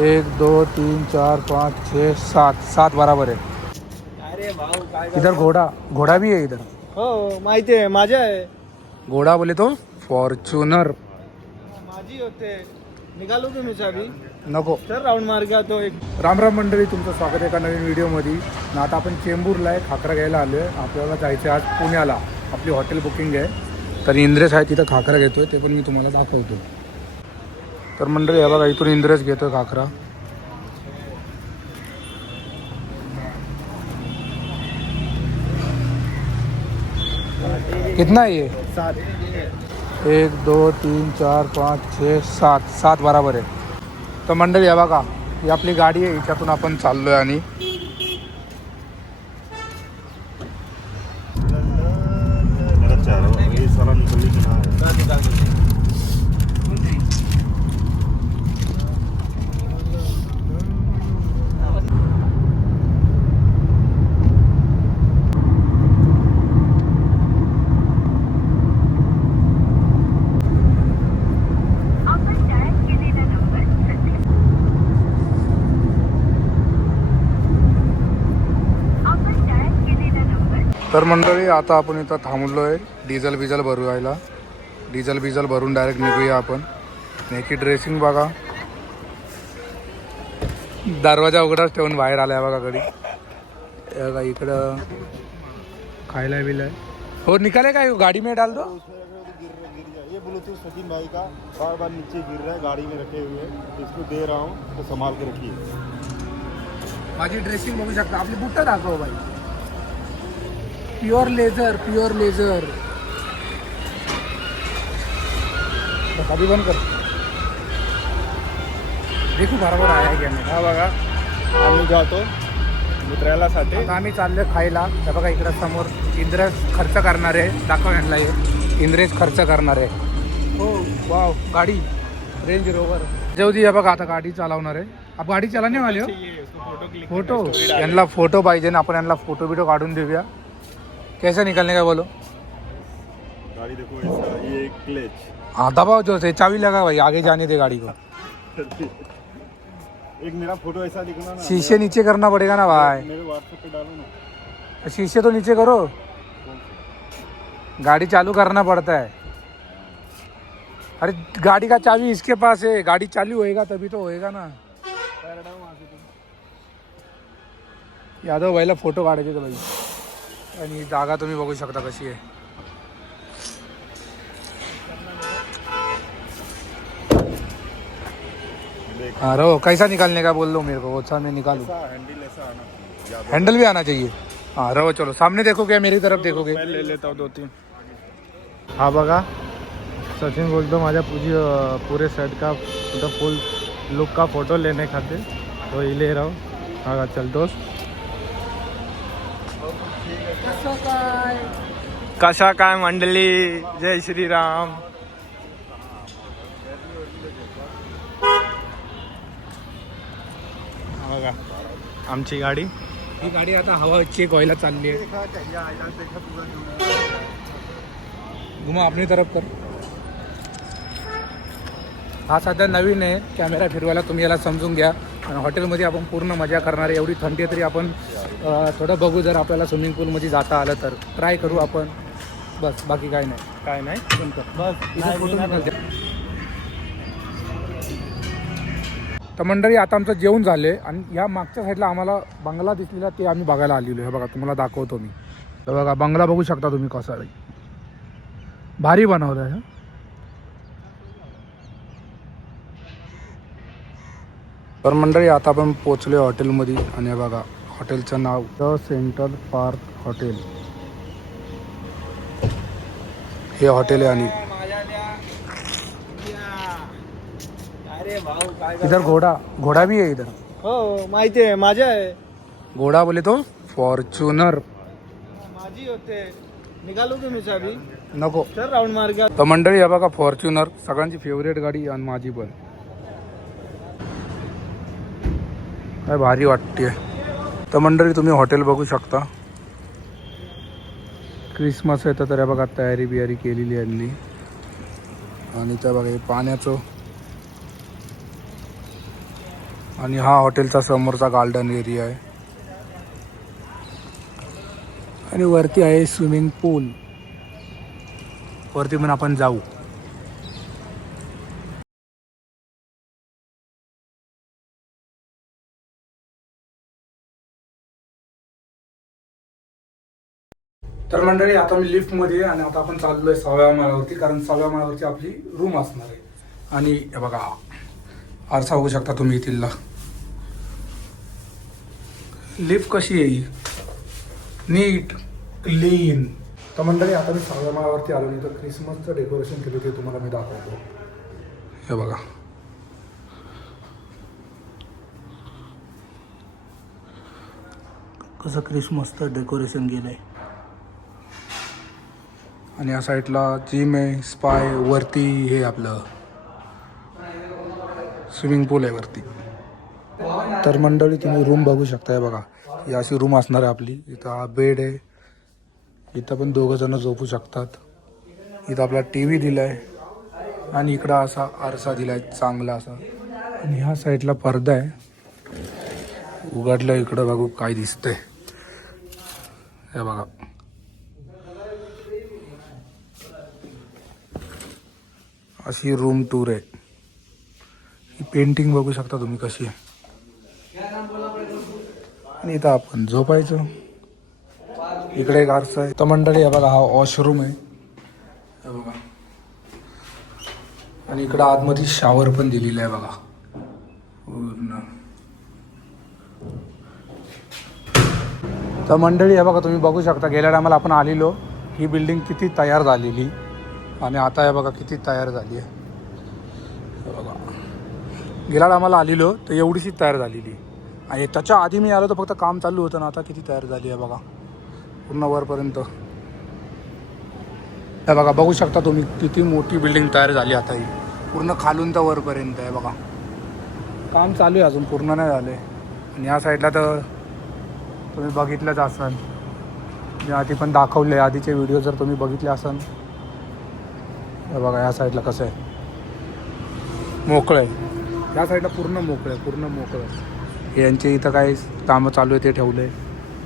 1 2 3 4 5 6 7 7 बराबर है। अरे भाऊ काय इधर घोड़ा घोड़ा भी है इधर। हो माहिती आहे माझ्या आहे घोड़ा बोले तो फॉर्च्यूनर माझी होते निघालो की मी चाबी नको। तर राऊंड मार्ग तो एक राम राम मंडळी, तुमचं स्वागत आहे एका नवीन व्हिडिओमध्ये। आता आपण चेंबूरला आहे, खाकरा घ्यायला आलो आहे। आपल्याला जायचं आहे आज पुण्याला, आपली हॉटेल बुकिंग आहे। तर इंद्रेश आहे तिथं खाकरा घेतोय, ते पण मी तुम्हाला दाखवतो। तर मंडळी हे बघा, इथून इंद्रेश घेतोय खाकरा। कितना है ये? 7 1 2 3 4 5 6 7 7 बराबर आहे। तर मंडळी हे बघा, ही आपली गाडी आहे, हिच्यातून आपण चाललोय आणि तर मंडळी आता आपण इथं थांबलो आहे डिझेल भरवायला। डिझेल भरून डायरेक्ट निघूया आपण। याची ड्रेसिंग बघा, दरवाजा उघडाच ठेवून बाहेर आलाय बघा गाडी। बघा इकडं खायला बिलाय हो, निकाले काय गाड़ी में डाल दो। ये ब्लूटूथ सचिन भाई का बार बार नीचे गिर रहा है, गाड़ी में रखे हुए, इसको दे रहा हूँ तो संभाल के रखिए। माझी ड्रेसिंग बघू शकता, आपली बुट्टा दाखव भाई। प्योर लेजर अभी बंद कर। देखू बरोबर आहे की नाही। हा बघा आम्ही जातो मित्रालासाठी। आता आम्ही चाललोय खायला। त्या बघा इकडं समोर इंद्रेश खर्च करणार आहे, दाखव यांना हे इंद्रेश खर्च करणार आहे। हो वाव, गाडी रेंज रोवर जेवदी आहे बघा। आता गाडी चालवणार आहे। आप गाडी चलाने वाले हो? फोटो यांना फोटो पाहिजे ना, आपण यांना फोटो बिटो काढून देऊया। कैसे निकलने का बोलो। गाड़ी देखो ऐसा, ये क्लच। हाँ दबाओ जो से, चाबी लगा भाई, आगे जाने दे गाड़ी को। एक मेरा फोटो ऐसा दिखना ना, शीशे नीचे करना पड़ेगा ना भाई। मेरे व्हाट्सएप पे डालो ना। शीशे तो नीचे करो, गाड़ी चालू करना पड़ता है। अरे गाड़ी का चाबी इसके पास है, गाड़ी चालू होएगा तभी तो होएगा ना। यादव भाईला फोटो काढायचे भाई। आणि जागा तुम्ही बघू शकता कशी आहे। अरे कैसा निकालने का बोल दो मेरे को, वो अच्छा मैं निकालूं। हैंडल ऐसा आना, हैंडल भी आना चाहिए। हाँ रहो, चलो सामने देखोगे मेरी तरफ देखोगे। मैं ले लेता हूँ 2-3। हा बघा, सचिन बोलतो माझ्या पूरे सेट का फुल लुक का फोटो लेने खातिर, तो ही ले रहा हूँ। हाँ चल दोस्त, कशा काय मंडळी, जय श्रीराम। बघा आमची गाडी, ही गाडी आता हवा चेक व्हायला चालली आहे। घुमा अपनी तरफ कर। हा सध्या नवीन आहे, कॅमेरा फिरवायला तुम्ही याला समजून घ्या। आणि हॉटेलमध्ये आपण पूर्ण मजा करणार आहे। एवढी थंडी आहे तरी आपण थोडं बघू, जर आपल्याला स्विमिंग पूलमध्ये जाता आलं तर ट्राय करू आपण, बस बाकी काय नाही। बस इथे फोटो निघाल। तर मंडळी आता आमचं जेवण झाले आणि या मागच्या साईडला आम्हाला बंगला दिसलेला, ते आम्ही बघायला आलेलो आहे। बघा तुम्हाला दाखवतो मी। तर बघा बंगला बघू शकता तुम्ही कसा आहे, भारी बनवलं आहे। तर मंडळी आता आपण पोचलोय हॉटेलमध्ये आणि बघा हॉटेलचं नाव द सेंट्रल पार्क हॉटेल हे हॉटेल आहे। आणि अरे भाऊ काय इधर घोड़ा भी है इधर। हो माहिती आहे माझ्या आहे घोड़ा बोले तो फॉर्च्यूनर माझी होते निघालो की मी चाबी नको। तर राऊंड मार्ग। तर मंडळी हे बघा फॉर्च्यूनर सगळ्यांची फेवरेट गाडी आणि माझी पण काय भारी वाटते। तर मंडळी तुम्ही हॉटेल बघू शकता, क्रिसमस आहे तर बघा तयारी बियारी केलेली आहे यांनी। आणि त्या बघा हे पाण्याचं आणि हा हॉटेलचा समोरचा गार्डन एरिया आहे आणि वरती आहे स्विमिंग पूल. वरती पण आपण जाऊ. तर मंडळी आता मी लिफ्टमध्ये आहे आणि आता आपण चाललोय 6व्या माळ्यावरती, कारण 6व्या माळ्यावरती आपली रूम असणार आहे. आणि हे बघा आरसा बघू शकता तुम्ही इथला. लिफ्ट कशी आहे ही, नीट क्लीन. तर मंडळी आता मी 6व्या माळ्यावरती आलो नाही तर क्रिसमसचं डेकोरेशन केलं ते तुम्हाला मी दाखवतो. हे बघा कसं क्रिसमसचं डेकोरेशन केलंय. आणि या साईडला जिम आहे, स्पा आहे, वरती हे आपलं स्विमिंग पूल आहे वरती. तर मंडळी तुम्ही रूम बघू शकताय बघा. ही अशी रूम असणार आहे आपली. इथं हा बेड आहे, इथं पण 2 जण झोपू शकतात. इथं आपला TV दिला आहे आणि इकडं असा आरसा दिला आहे चांगला असा. आणि ह्या साईडला पडदा आहे उघडलं. इकडं बघू काय दिसतंय. हे बघा अशी रूम टूर आहे. ही पेंटिंग बघू शकता तुम्ही कशी आहे. आणि इथं आपण झोपायचं. इकडे एक आरसा आहे. तर मंडळी हे बघा हा वॉशरूम आहे. हे बघा आणि इकडं आतमध्ये शॉवर पण दिलेला आहे बघा पूर्ण. तर मंडळी हे बघा तुम्ही बघू शकता गेल्या टायमाला आपण आलेलो ही बिल्डिंग किती तयार झालेली आणि आता हे बघा किती तयार झाली आहे. हे बघा गेल्या टायमाला आलेलो तर एवढीशी तयार झालेली आणि त्याच्या आधी मी आलो तर फक्त काम चालू होतं ना. आता किती तयार झाली आहे बघा पूर्ण वरपर्यंत. हे बघा बघू शकता तुम्ही किती मोठी बिल्डिंग तयार झाली आता. ही पूर्ण खालून तर वरपर्यंत आहे बघा. काम चालू आहे अजून पूर्ण नाही झालं आहे. आणि या साईडला तर तुम्ही बघितलंच असाल, मी आधी पण दाखवले आधीचे व्हिडिओ जर तुम्ही बघितले असाल. हे बघा या साईडला कसं आहे मोकळं आहे. या साईडला पूर्ण मोकळं आहे, पूर्ण मोकळं आहे. यांचे इथं काय कामं चालू आहे ते ठेवलं आहे.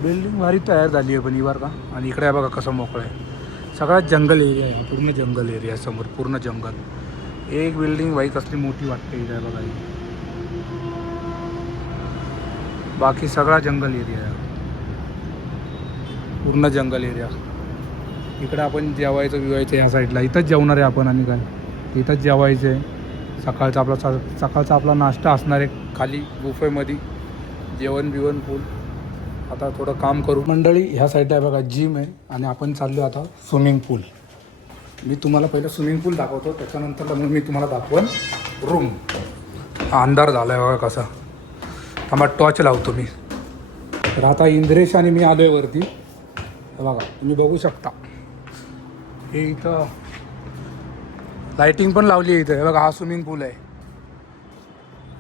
बिल्डिंग भारी तयार झाली आहे पण ही बरं का. आणि इकडे बघा कसं मोकळं आहे. सगळ्यात जंगल एरिया आहे, पूर्ण जंगल एरिया समोर पूर्ण जंगल. एक बिल्डिंग बाई कसली मोठी वाटते इथे बघा. बाकी सगळा जंगल एरिया आहे, पूर्ण जंगल एरिया. इकडे आपण जेवायचं बिवायचं ह्या साईडला. इथंच जेवणार आहे आपण आणि काय इथंच जेवायचं आहे. सकाळचा आपला नाश्ता असणार आहे खाली बुफेमध्ये. जेवण बिवण फुल. आता थोडं काम करू मंडळी. ह्या साईडला बघा जिम आहे आणि आपण चाललो आता स्विमिंग पूल. मी तुम्हाला पहिलं स्विमिंग पूल दाखवतो त्याच्यानंतर मग मी तुम्हाला दाखवेन रूम. अंधार झाला आहे बघा कसा. थांबा टॉर्च लावतो मी. तर आता इंद्रेश आणि मी आलो आहे वरती. बघा तुम्ही बघू शकता हे इथं लाईटिंग पण लावली आहे इथं. हे बघा हा स्विमिंग पूल आहे.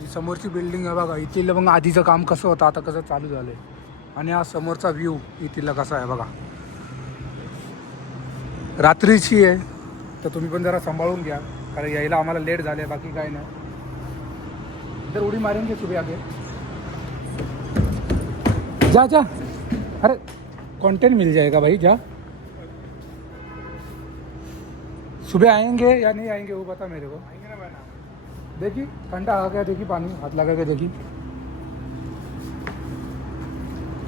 ही समोरची बिल्डिंग आहे बघा. इथलं मग आधीचं काम कसं होतं आता कसं चालू झालं आहे. आणि हा समोरचा व्ह्यू इथला कसा आहे बघा. रात्रीची आहे तर तुम्ही पण जरा सांभाळून घ्या कारण यायला आम्हाला लेट झाले. बाकी काय नाही. इधर उडी मारेंगे सुबह आगे. जा अरे कंटेंट मिल जाएगा भाई. जा सुबह आएंगे या नहीं आएंगे वो बता मेरे को. देखी ठंडा आ गया. देखी पानी हाथ लगा के देखी.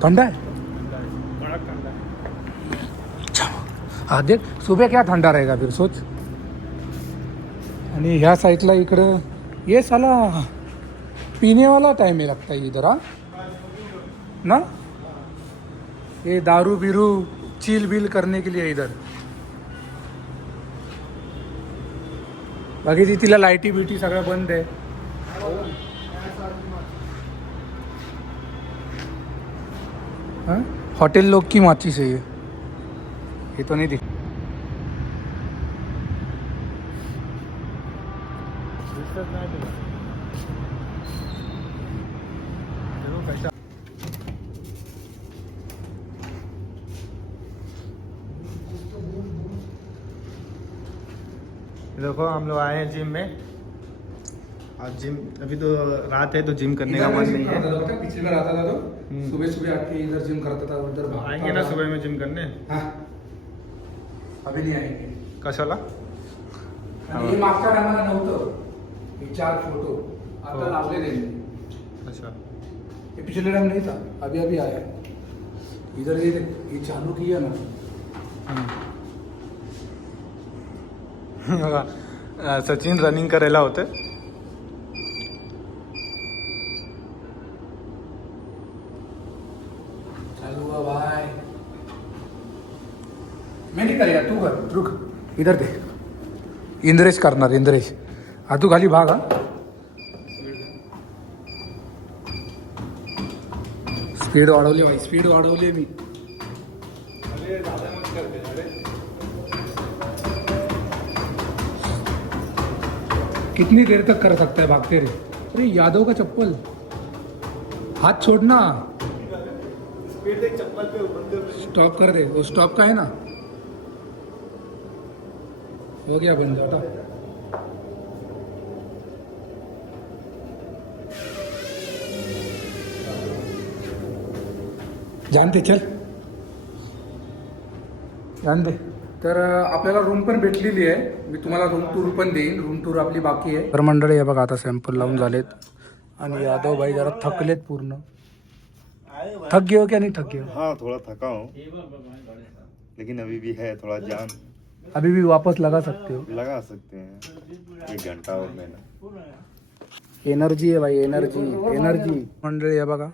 ठंडा है हाँ देख सुबह क्या ठंडा रहेगा फिर सोच. आणि ह्या साईडला इकडं ये साला पीने वाला टाइम है लगता है इधर. हाँ ना ये दारू बिरू चिल बिल करने के लिए इधर. बाकी तिला लाईटी बिटी सगळं बंद आहे. हाँ हॉटेल लोग की माचिस है ये तो नहीं दिख. देखो हम लोग आए हैं जिम में. आज जिम अभी तो रात है तो जिम करने का मन नहीं है। पिछले में रहता था तो सुबह सुबह आके इधर जिम करता था उधर भागता आएंगे ना था। सुबह में जिम करने। हाँ अभी नहीं आएंगे। कशाला? आणि हे मागच्या टायमाला नव्हतं हे 4 फोटो आता लावले त्यांनी। अच्छा ये पिछले टाइम नहीं था, अभी अभी आया इधर। ये चालू किया ना। सचिन रनिंग करायला होते। चालू हुआ भाई। मैं नहीं कर यार, तू कर, रुक इधर दे। इंद्रेश करणार, इंद्रेश हा तू खाली भाग। हा स्पीड वाढवली भाई, स्पीड वाढवली मी। कितनी देर तक कर सकता है भागते रहे? अरे यादव का चप्पल, हाथ छोड़ना। स्टॉप कर दे, वो स्टॉप का है ना। हो गया बंद जाता। जानते चल जान दे। तर आपल्याला रूम पण भेटलेली आहे, मी तुम्हाला रूम टूर पण देईन। रूम टूर आपली बाकी आहे। तर मंडळी हे बघा आता सॅम्पल लावून झालेत आणि यादव भाई जरा थकलेत पूर्ण। थक गए हो क्या? नहीं थक गए हो? हाँ थोड़ा थका हूँ, लेकिन अभी भी है थोड़ा जान। अभी भी वापस लगा सकते हो। लगा सकते हैं 1 घंटा और मेहनत। एनर्जी आहे भाई, एनर्जी एनर्जी। मंडळी हे बघा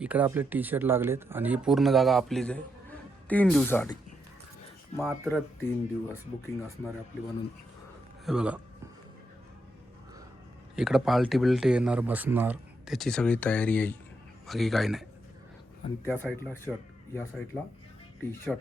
इकडे आपले टी शर्ट लागलेत आणि ही पूर्ण जागा आपलीच आहे। 3 दिवसासाठी, मात्र 3 दिवस बुकिंग असणार आहे आपली म्हणून। हे बघा इकडं पार्टी बिल्टी येणार, बसणार, त्याची सगळी तयारी आहे, बाकी काही नाही। आणि त्या साईडला शर्ट, या साईडला टी शर्ट।